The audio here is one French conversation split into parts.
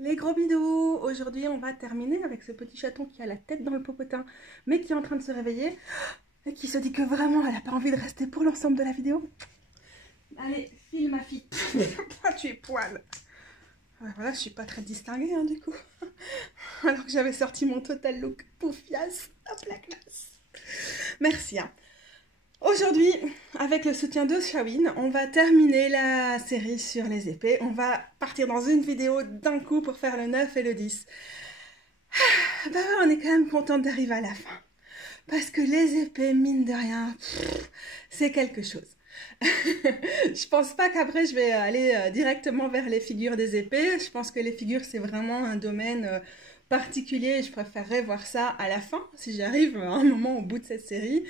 Les gros bidous! Aujourd'hui, on va terminer avec ce petit chaton qui a la tête dans le popotin, mais qui est en train de se réveiller et qui se dit que vraiment, elle n'a pas envie de rester pour l'ensemble de la vidéo. Allez, file ma fille. Toi, tu es poil. Ouais, voilà, je suis pas très distinguée, hein, du coup. Alors que j'avais sorti mon total look poufias. Hop, la classe. Merci, hein. Aujourd'hui, avec le soutien de Shawin, on va terminer la série sur les épées. On va partir dans une vidéo d'un coup pour faire le 9 et le 10. Bah ouais, on est quand même contente d'arriver à la fin. Parce que les épées, mine de rien, c'est quelque chose. Je pense pas qu'après je vais aller directement vers les figures des épées. Je pense que les figures, c'est vraiment un domaine particulier. Je préférerais voir ça à la fin, si j'arrive à un moment au bout de cette série.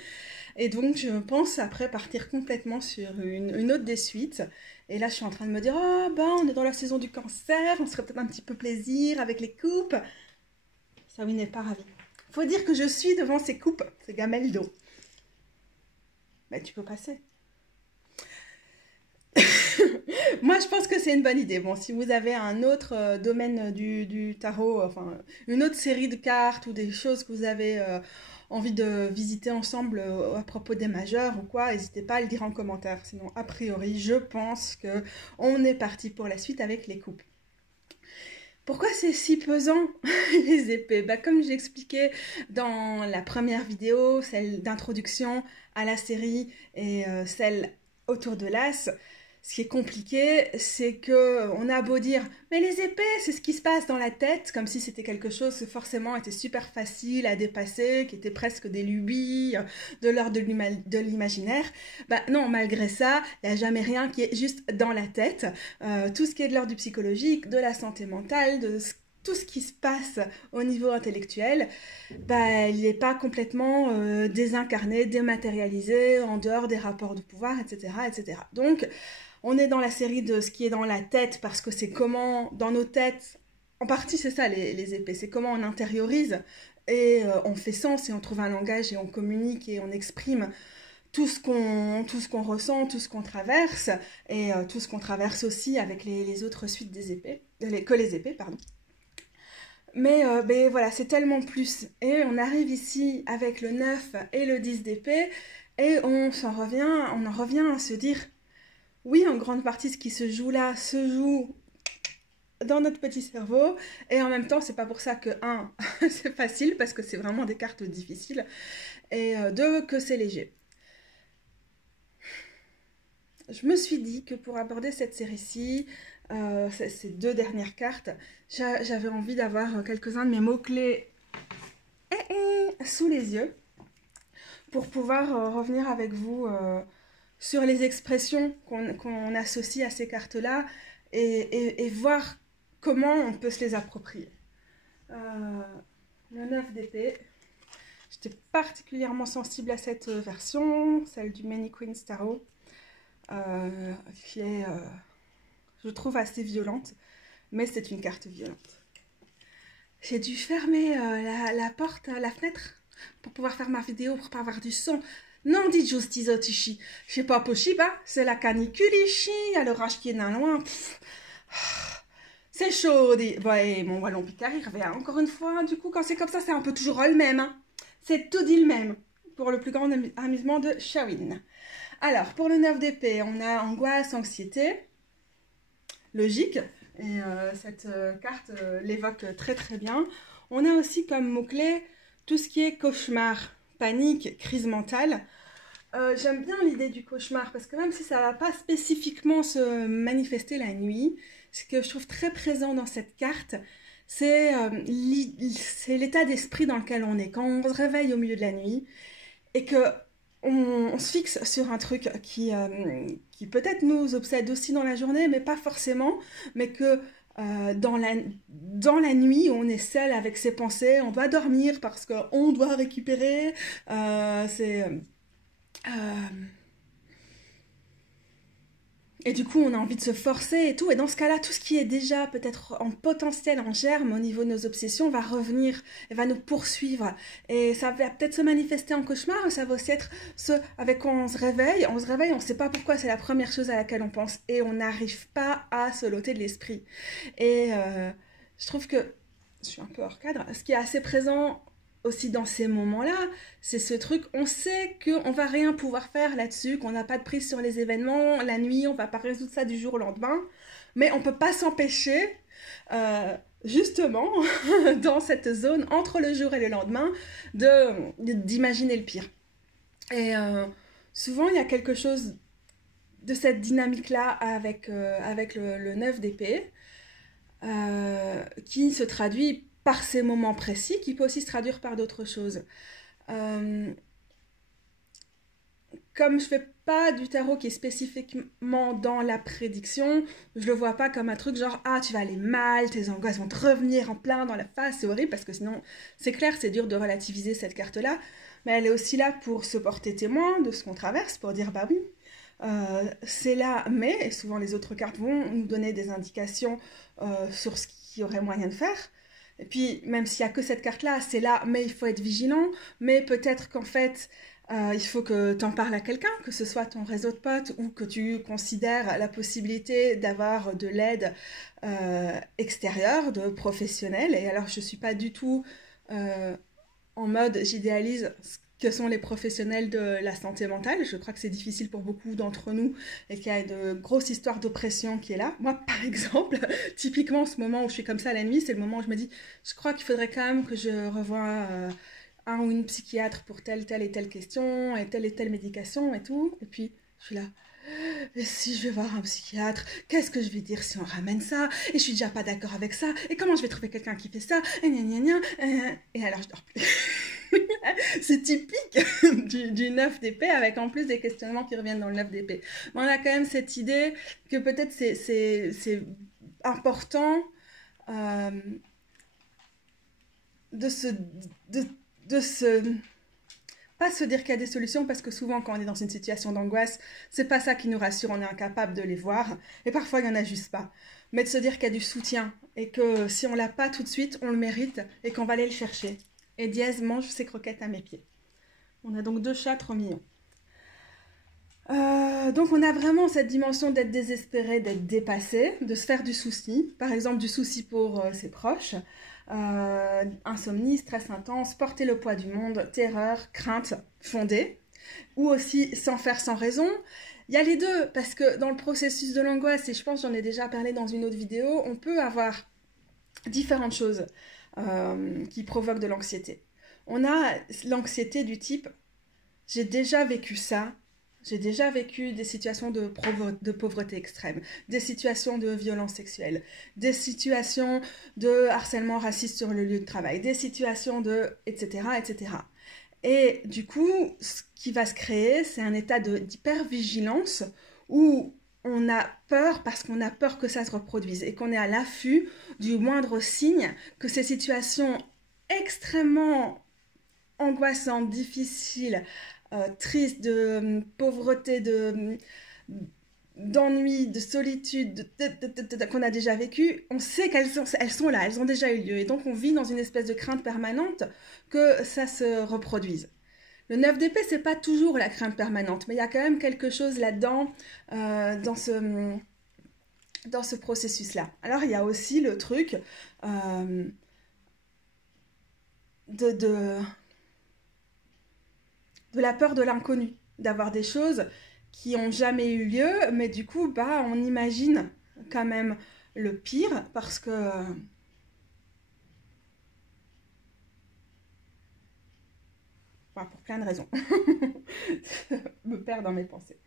Et donc, je pense après partir complètement sur une autre des suites. Et là, je suis en train de me dire, oh, ben, on est dans la saison du cancer, on serait peut-être un petit peu plaisir avec les coupes. Ça, oui, n'est pas ravi. Faut dire que je suis devant ces coupes, ces gamelles d'eau. Mais tu peux passer. Moi, je pense que c'est une bonne idée. Bon, si vous avez un autre domaine du tarot, enfin, une autre série de cartes ou des choses que vous avez envie de visiter ensemble à propos des majeurs ou quoi, n'hésitez pas à le dire en commentaire. Sinon, a priori, je pense que on est parti pour la suite avec les coupes. Pourquoi c'est si pesant, les épées? Bah, comme j'expliquais dans la première vidéo, celle d'introduction à la série et celle autour de l'as, ce qui est compliqué, c'est que on a beau dire mais les épées, c'est ce qui se passe dans la tête, comme si c'était quelque chose qui forcément était super facile à dépasser, qui était presque des lubies, de l'ordre de l'imaginaire. Bah non, malgré ça, il n'y a jamais rien qui est juste dans la tête. Tout ce qui est de l'ordre du psychologique, de la santé mentale, tout ce qui se passe au niveau intellectuel, bah, il n'est pas complètement désincarné, dématérialisé, en dehors des rapports de pouvoir, etc., etc. Donc, on est dans la série de ce qui est dans la tête, parce que c'est comment, dans nos têtes, en partie c'est ça les épées, c'est comment on intériorise, et on fait sens, et on trouve un langage, et on communique, et on exprime tout ce qu'on ressent, tout ce qu'on traverse, et tout ce qu'on traverse aussi avec les autres suites des épées, que les épées, pardon. Mais ben, voilà, c'est tellement plus. Et on arrive ici avec le 9 et le 10 d'épée, et on en revient à se dire, oui, en grande partie, ce qui se joue là se joue dans notre petit cerveau, et en même temps, c'est pas pour ça que, un, c'est facile, parce que c'est vraiment des cartes difficiles, et deux, que c'est léger. Je me suis dit que pour aborder cette série-ci, ces deux dernières cartes, j'avais envie d'avoir quelques-uns de mes mots-clés sous les yeux pour pouvoir revenir avec vous sur les expressions qu'on associe à ces cartes-là et voir comment on peut se les approprier. Le 9 d'épée. J'étais particulièrement sensible à cette version, celle du Many Queens Tarot, qui est, je trouve, assez violente, mais c'est une carte violente. J'ai dû fermer la porte, la fenêtre, pour pouvoir faire ma vidéo, pour pas avoir du son. Non, dit Justice Otishi. C'est pas possible, hein? C'est la canicule ici, il y a l'orage qui est dans loin. C'est chaud, dit. Ouais, mon wallon picard, il revient encore une fois. Du coup, quand c'est comme ça, c'est un peu toujours le même. Hein? C'est tout dit le même. Pour le plus grand amusement de Shawin. Alors, pour le 9 d'épée, on a angoisse, anxiété. Logique. Et cette carte l'évoque très très bien. On a aussi comme mot-clé tout ce qui est cauchemar, panique, crise mentale. J'aime bien l'idée du cauchemar parce que même si ça ne va pas spécifiquement se manifester la nuit, ce que je trouve très présent dans cette carte, c'est l'état d'esprit dans lequel on est. Quand on se réveille au milieu de la nuit et que on se fixe sur un truc qui peut-être nous obsède aussi dans la journée, mais pas forcément, mais que dans la nuit, on est seul avec ses pensées, on doit dormir parce qu'on doit récupérer, et du coup, on a envie de se forcer et tout. Et dans ce cas-là, tout ce qui est déjà peut-être en potentiel, en germe au niveau de nos obsessions va revenir et va nous poursuivre. Et ça va peut-être se manifester en cauchemar, ça va aussi être ce avec quoi on se réveille, on ne sait pas pourquoi, c'est la première chose à laquelle on pense. Et on n'arrive pas à se loter de l'esprit. Et je trouve que, je suis un peu hors cadre, ce qui est assez présent aussi dans ces moments-là, c'est ce truc, on sait qu'on va rien pouvoir faire là-dessus, qu'on n'a pas de prise sur les événements, la nuit, on va pas résoudre ça du jour au lendemain, mais on peut pas s'empêcher, justement, dans cette zone entre le jour et le lendemain, d'imaginer le pire. Et souvent, il y a quelque chose de cette dynamique-là avec le 9 d'épée, qui se traduit par ces moments précis, qui peut aussi se traduire par d'autres choses. Comme je fais pas du tarot qui est spécifiquement dans la prédiction, je le vois pas comme un truc genre ah tu vas aller mal, tes angoisses vont te revenir en plein dans la face, c'est horrible parce que sinon c'est clair, c'est dur de relativiser cette carte-là, mais elle est aussi là pour se porter témoin de ce qu'on traverse, pour dire bah oui, c'est là, mais et souvent les autres cartes vont nous donner des indications sur ce qu'il y aurait moyen de faire. Et puis, même s'il n'y a que cette carte-là, c'est là, mais il faut être vigilant. Mais peut-être qu'en fait, il faut que tu en parles à quelqu'un, que ce soit ton réseau de potes ou que tu considères la possibilité d'avoir de l'aide extérieure, de professionnels. Et alors, je ne suis pas du tout en mode j'idéalise ce que sont les professionnels de la santé mentale. Je crois que c'est difficile pour beaucoup d'entre nous et qu'il y a une grosse histoire d'oppression qui est là. Moi, par exemple, typiquement, ce moment où je suis comme ça la nuit, c'est le moment où je me dis, je crois qu'il faudrait quand même que je revoie un ou une psychiatre pour telle et telle question et telle médication et tout. Et puis, je suis là. Et si je vais voir un psychiatre, qu'est-ce que je vais dire si on ramène ça? Et je suis déjà pas d'accord avec ça. Et comment je vais trouver quelqu'un qui fait ça? Et gna gna gna. Et alors, je dors plus. C'est typique du 9 d'épée, avec en plus des questionnements qui reviennent dans le 9 d'épée. Mais on a quand même cette idée que peut-être c'est important de se pas se dire qu'il y a des solutions, parce que souvent quand on est dans une situation d'angoisse, c'est pas ça qui nous rassure, on est incapable de les voir, et parfois il n'y en a juste pas. Mais de se dire qu'il y a du soutien, et que si on l'a pas tout de suite, on le mérite, et qu'on va aller le chercher. Et Dièse mange ses croquettes à mes pieds. On a donc 2 chats trop mignons. Donc on a vraiment cette dimension d'être désespéré, d'être dépassé, de se faire du souci, par exemple du souci pour ses proches, insomnie, stress intense, porter le poids du monde, terreur, crainte fondée, ou aussi sans faire sans raison. Il y a les deux, parce que dans le processus de l'angoisse, et je pense j'en ai déjà parlé dans une autre vidéo, on peut avoir différentes choses qui provoquent de l'anxiété. On a l'anxiété du type « j'ai déjà vécu ça », j'ai déjà vécu des situations de pauvreté extrême, des situations de violence sexuelle, des situations de harcèlement raciste sur le lieu de travail, des situations de... etc. etc. Et du coup, ce qui va se créer, c'est un état d'hypervigilance où on a peur parce qu'on a peur que ça se reproduise et qu'on est à l'affût du moindre signe que ces situations extrêmement angoissantes, difficiles, triste, de pauvreté, d'ennui, de solitude, qu'on a déjà vécu, on sait qu'elles sont là, elles ont déjà eu lieu. Et donc on vit dans une espèce de crainte permanente que ça se reproduise. Le 9 d'épée, c'est pas toujours la crainte permanente, mais il y a quand même quelque chose là-dedans, dans ce processus-là. Alors il y a aussi le truc de la peur de l'inconnu, d'avoir des choses qui n'ont jamais eu lieu, mais du coup, bah, on imagine quand même le pire, parce que... Enfin, pour plein de raisons. Je me perds dans mes pensées.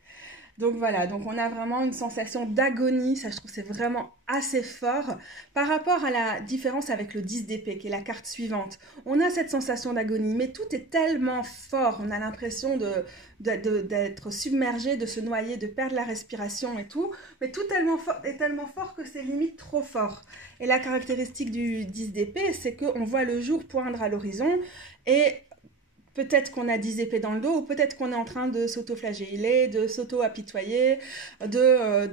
Donc voilà, donc on a vraiment une sensation d'agonie, ça je trouve c'est vraiment assez fort. Par rapport à la différence avec le 10 d'épée, qui est la carte suivante, on a cette sensation d'agonie, mais tout est tellement fort, on a l'impression d'être submergé, de se noyer, de perdre la respiration et tout, mais tout est tellement fort que c'est limite trop fort. Et la caractéristique du 10 d'épée, c'est qu'on voit le jour poindre à l'horizon, et... peut-être qu'on a 10 épées dans le dos, ou peut-être qu'on est en train de s'auto-flageller, de s'auto-apitoyer, de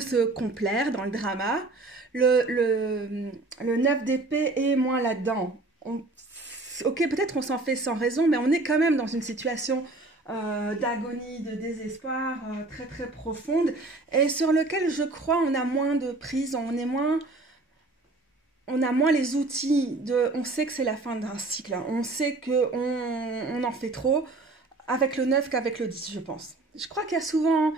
se complaire dans le drama. Le 9 d'épée est moins là-dedans. Ok, peut-être on s'en fait sans raison, mais on est quand même dans une situation d'agonie, de désespoir très très profonde, et sur lequel je crois on a moins de prise, on a moins les outils on sait que c'est la fin d'un cycle, hein. On sait qu'on en fait trop avec le 9 qu'avec le 10, je pense. Je crois qu'il y a souvent,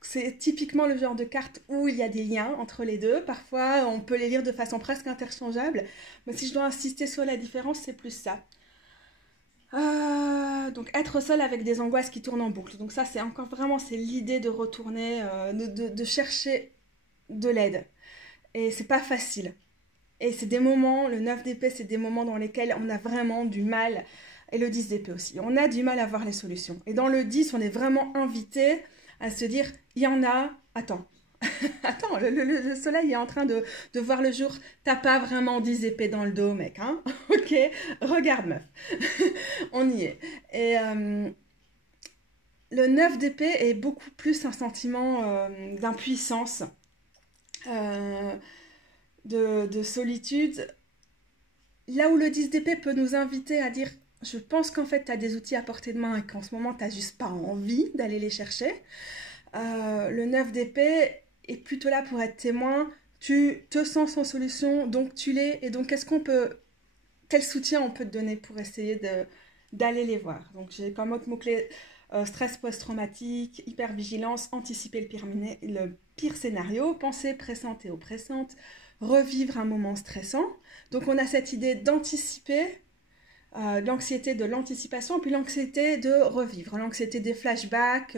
c'est typiquement le genre de carte où il y a des liens entre les deux. Parfois, on peut les lire de façon presque interchangeable. Mais si je dois insister sur la différence, c'est plus ça. Donc être seul avec des angoisses qui tournent en boucle. Donc ça, c'est encore vraiment, c'est l'idée de retourner, de chercher de l'aide. Et c'est pas facile. Et c'est des moments, le 9 d'épée, c'est des moments dans lesquels on a vraiment du mal, et le 10 d'épée aussi, on a du mal à voir les solutions. Et dans le 10, on est vraiment invité à se dire, il y en a, attends, attends, le soleil est en train de voir le jour, t'as pas vraiment 10 épées dans le dos, mec, hein. Ok, regarde, meuf, on y est. Et le 9 d'épée est beaucoup plus un sentiment d'impuissance, de solitude, là où le 10 d'épée peut nous inviter à dire je pense qu'en fait tu as des outils à portée de main et qu'en ce moment tu n'as juste pas envie d'aller les chercher. Le 9 d'épée est plutôt là pour être témoin, tu te sens sans solution, donc tu l'es, et donc quel soutien on peut te donner pour essayer d'aller les voir. Donc j'ai comme autre mot-clé stress post-traumatique, hypervigilance, anticiper le pire scénario, pensée pressante et oppressante, revivre un moment stressant. Donc on a cette idée d'anticiper, l'anxiété de l'anticipation, puis l'anxiété de revivre, l'anxiété des flashbacks.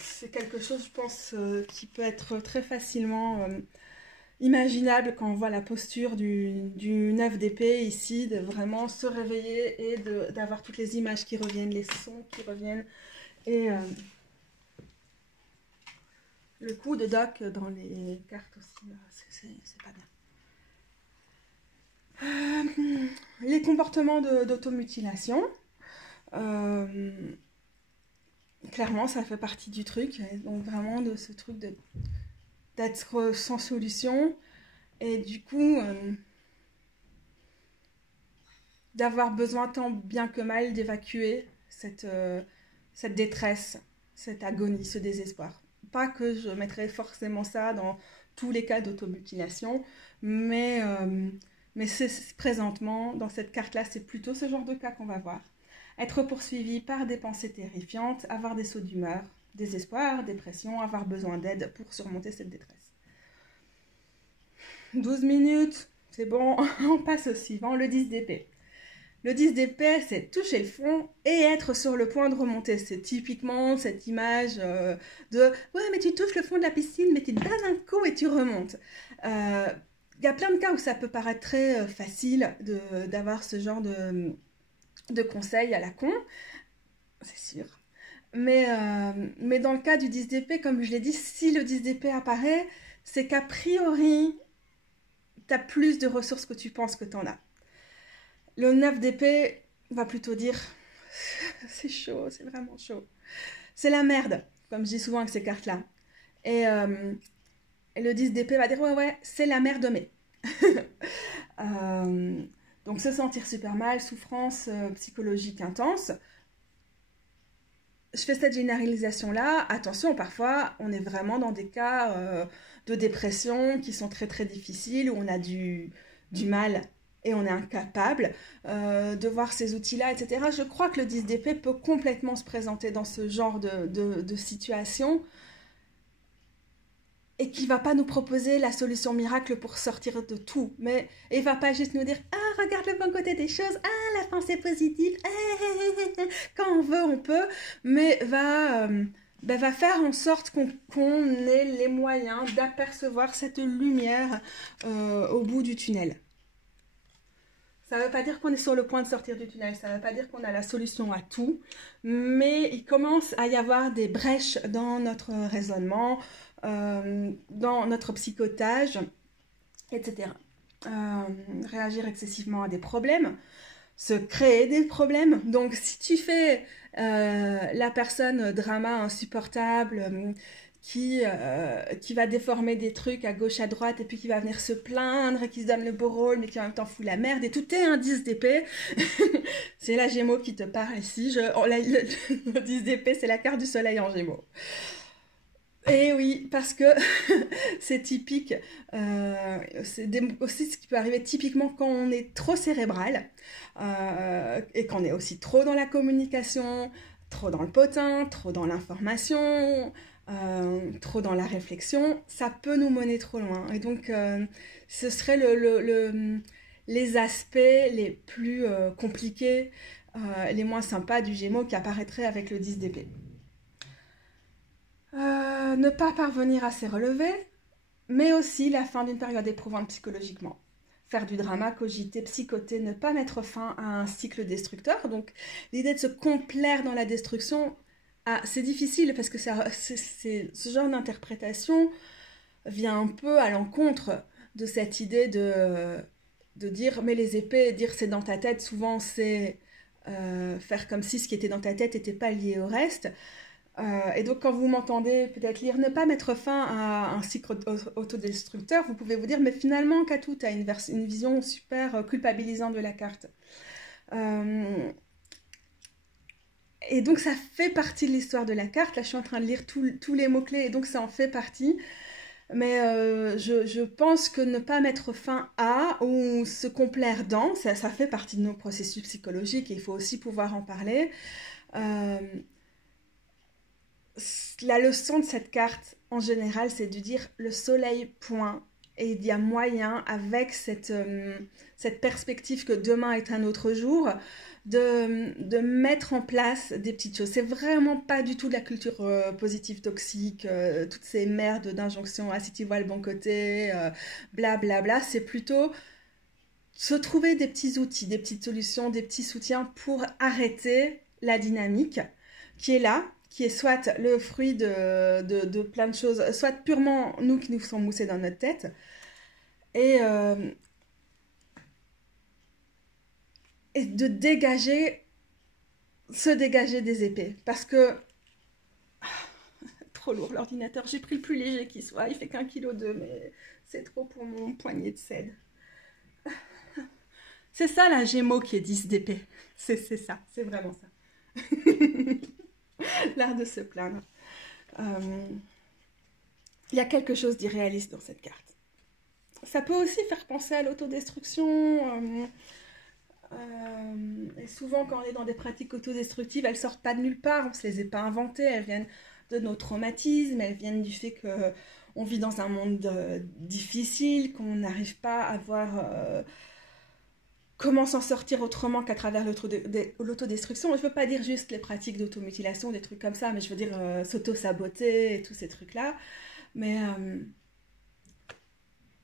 C'est quelque chose, je pense, qui peut être très facilement imaginable quand on voit la posture du 9 d'épée ici, de vraiment se réveiller et d'avoir toutes les images qui reviennent, les sons qui reviennent, et le coup de doc dans les cartes aussi, c'est pas bien. Les comportements d'automutilation, clairement ça fait partie du truc, donc vraiment de ce truc d'être sans solution, et du coup d'avoir besoin tant bien que mal d'évacuer cette détresse, cette agonie, ce désespoir. Pas que je mettrais forcément ça dans tous les cas d'automutilation, mais présentement, dans cette carte-là, c'est plutôt ce genre de cas qu'on va voir. Être poursuivi par des pensées terrifiantes, avoir des sauts d'humeur, désespoir, dépression, avoir besoin d'aide pour surmonter cette détresse. 12 minutes, c'est bon, on passe au suivant, le 10 d'épée. Le 10 d'épée, c'est toucher le fond et être sur le point de remonter. C'est typiquement cette image de « ouais, mais tu touches le fond de la piscine, mais tu te donnes un coup et tu remontes ». Il y a plein de cas où ça peut paraître très facile d'avoir ce genre de conseils à la con, c'est sûr. Mais dans le cas du 10 d'épée, comme je l'ai dit, si le 10 d'épée apparaît, c'est qu'a priori, tu as plus de ressources que tu penses que tu en as. Le 9 d'épée va plutôt dire c'est chaud, c'est vraiment chaud. C'est la merde, comme je dis souvent avec ces cartes-là. Et le 10 d'épée va dire ouais, c'est la merde, mais. Donc se sentir super mal, souffrance psychologique intense. Je fais cette généralisation-là. Attention, parfois, on est vraiment dans des cas de dépression qui sont très très difficiles, où on a du mal et on est incapable de voir ces outils-là, etc. Je crois que le 10 d'épée peut complètement se présenter dans ce genre de situation, et qui ne va pas nous proposer la solution miracle pour sortir de tout. Mais il ne va pas juste nous dire « Ah, regarde le bon côté des choses, ah, la pensée positive, quand on veut, on peut », mais va faire en sorte qu'on ait les moyens d'apercevoir cette lumière au bout du tunnel. Ça ne veut pas dire qu'on est sur le point de sortir du tunnel, ça ne veut pas dire qu'on a la solution à tout, mais il commence à y avoir des brèches dans notre raisonnement, dans notre psychotage, etc. Réagir excessivement à des problèmes, se créer des problèmes. Donc si tu fais la personne drama insupportable, qui va déformer des trucs à gauche, à droite, et puis qui va venir se plaindre, et qui se donne le beau rôle, mais qui en même temps fout la merde, et tout est un 10 d'épée. C'est la Gémeaux qui te parle ici. Le 10 d'épée, c'est la carte du soleil en Gémeaux. Et oui, parce que c'est typique, c'est aussi ce qui peut arriver typiquement quand on est trop cérébral, et qu'on est aussi trop dans la communication, trop dans le potin, trop dans l'information, trop dans la réflexion, ça peut nous mener trop loin. Et donc, ce serait les aspects les plus compliqués, les moins sympas du Gémeaux qui apparaîtraient avec le 10 d'épée. Ne pas parvenir à se relever, mais aussi la fin d'une période éprouvante psychologiquement. Faire du drama, cogiter, psychoter, ne pas mettre fin à un cycle destructeur. Donc l'idée de se complaire dans la destruction, c'est difficile parce que ce genre d'interprétation vient un peu à l'encontre de cette idée de dire mais les épées, dire c'est dans ta tête, souvent c'est faire comme si ce qui était dans ta tête n'était pas lié au reste. Et donc quand vous m'entendez peut-être lire ne pas mettre fin à un cycle autodestructeur, vous pouvez vous dire mais finalement Katou, tu as une vision super culpabilisante de la carte. Et donc ça fait partie de l'histoire de la carte. Là je suis en train de lire tous les mots-clés et donc ça en fait partie. Mais je pense que ne pas mettre fin à ou se complaire dans, ça fait partie de nos processus psychologiques et il faut aussi pouvoir en parler. La leçon de cette carte, en général, c'est de dire le soleil point. Et il y a moyen, avec cette perspective que demain est un autre jour, de mettre en place des petites choses. C'est vraiment pas du tout de la culture positive toxique, toutes ces merdes d'injonctions, ah si tu vois le bon côté, blablabla. Bla bla. C'est plutôt se trouver des petits outils, des petites solutions, des petits soutiens pour arrêter la dynamique qui est là, qui est soit le fruit de plein de choses, soit purement nous qui nous sommes moussés dans notre tête, et de se dégager des épées. Parce que, trop lourd l'ordinateur, j'ai pris le plus léger qui soit, il fait qu'1,2 kg, mais c'est trop pour mon poignet de cèdre. C'est ça la Gémeaux qui est 10 d'épée, c'est ça, c'est vraiment ça. L'art de se plaindre. Il y a quelque chose d'irréaliste dans cette carte. Ça peut aussi faire penser à l'autodestruction. Et souvent, quand on est dans des pratiques autodestructives, elles ne sortent pas de nulle part. On ne se les a pas inventées. Elles viennent de nos traumatismes. Elles viennent du fait qu'on vit dans un monde difficile, qu'on n'arrive pas à voir... comment s'en sortir autrement qu'à travers l'autodestruction. Je ne veux pas dire juste les pratiques d'automutilation, des trucs comme ça, mais je veux dire s'auto-saboter et tous ces trucs-là. Mais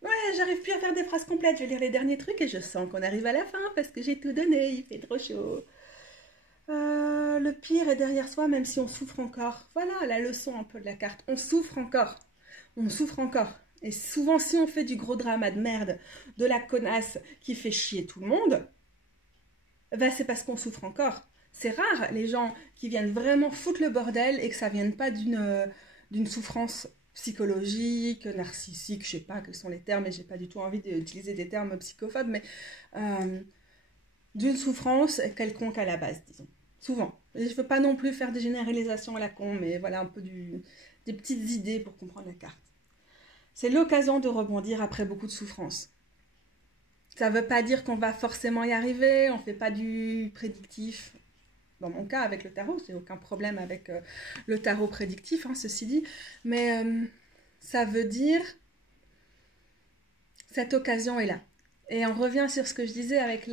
ouais, j'arrive plus à faire des phrases complètes. Je vais lire les derniers trucs et je sens qu'on arrive à la fin parce que j'ai tout donné, il fait trop chaud. Le pire est derrière soi, même si on souffre encore. Voilà la leçon un peu de la carte. On souffre encore. On souffre encore. Et souvent, si on fait du gros drama de merde, de la connasse qui fait chier tout le monde, bah c'est parce qu'on souffre encore. C'est rare, les gens qui viennent vraiment foutre le bordel et que ça vienne pas d'une souffrance psychologique, narcissique, je sais pas quels sont les termes, et j'ai pas du tout envie d'utiliser des termes psychophobes, mais d'une souffrance quelconque à la base, disons. Souvent. Et je veux pas non plus faire des généralisations à la con, mais voilà un peu des petites idées pour comprendre la carte. C'est l'occasion de rebondir après beaucoup de souffrance. Ça ne veut pas dire qu'on va forcément y arriver, on ne fait pas du prédictif. Dans mon cas, avec le tarot, j'ai aucun problème avec le tarot prédictif, hein, ceci dit. Mais ça veut dire cette occasion est là. Et on revient sur ce que je disais avec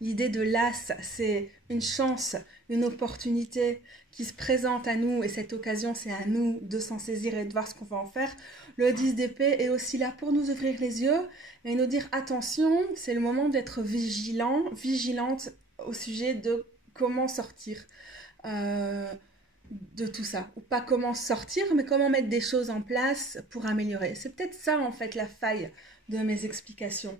l'idée de l'as, c'est une chance, une opportunité qui se présente à nous, et cette occasion, c'est à nous de s'en saisir et de voir ce qu'on va en faire. Le 10 d'épée est aussi là pour nous ouvrir les yeux et nous dire attention, c'est le moment d'être vigilante au sujet de comment sortir de tout ça. Ou pas comment sortir, mais comment mettre des choses en place pour améliorer. C'est peut-être ça, en fait, la faille de mes explications.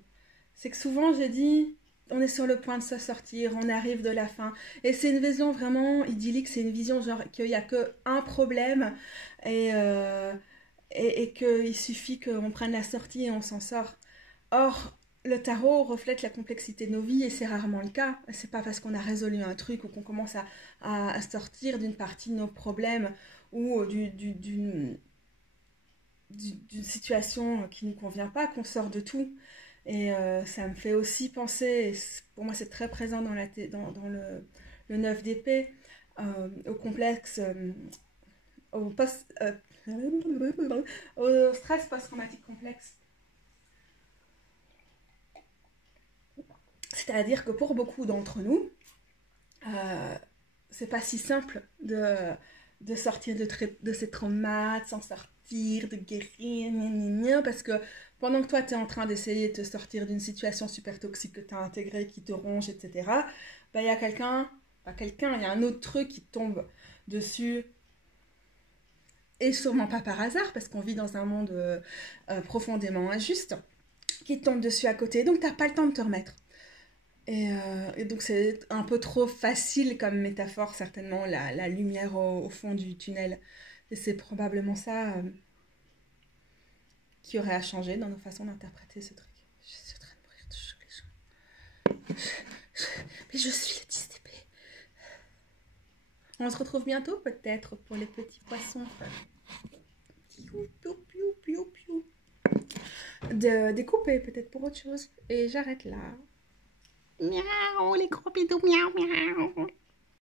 C'est que souvent, j'ai dit, on est sur le point de se sortir, on arrive de la fin. Et c'est une vision vraiment idyllique, c'est une vision genre qu'il n'y a qu'un problème et, et qu'il suffit qu'on prenne la sortie et on s'en sort. Or, le tarot reflète la complexité de nos vies et c'est rarement le cas. C'est pas parce qu'on a résolu un truc ou qu'on commence à sortir d'une partie de nos problèmes ou d'une situation qui ne nous convient pas qu'on sort de tout. Et ça me fait aussi penser, pour moi c'est très présent dans le 9 d'épée, au complexe, au, post, au stress post-traumatique complexe. C'est-à-dire que pour beaucoup d'entre nous, c'est pas si simple de sortir de ces traumas, de s'en sortir, de guérir, parce que pendant que toi, tu es en train d'essayer de te sortir d'une situation super toxique que tu as intégrée, qui te ronge, etc., il y a il y a un autre truc qui tombe dessus, et sûrement pas par hasard, parce qu'on vit dans un monde profondément injuste, qui tombe dessus à côté, donc tu n'as pas le temps de te remettre. Et donc c'est un peu trop facile comme métaphore, certainement, la lumière au fond du tunnel. Et c'est probablement ça qui aurait à changer dans nos façons d'interpréter ce truc. Je suis en train de mourir de choc. Mais je suis le 10 d'épée. On se retrouve bientôt peut-être pour les petits poissons. Piou, piou, piou, piou, piou. De découper peut-être pour autre chose. Et j'arrête là. Miaou, les gros bidous, miaou, miaou.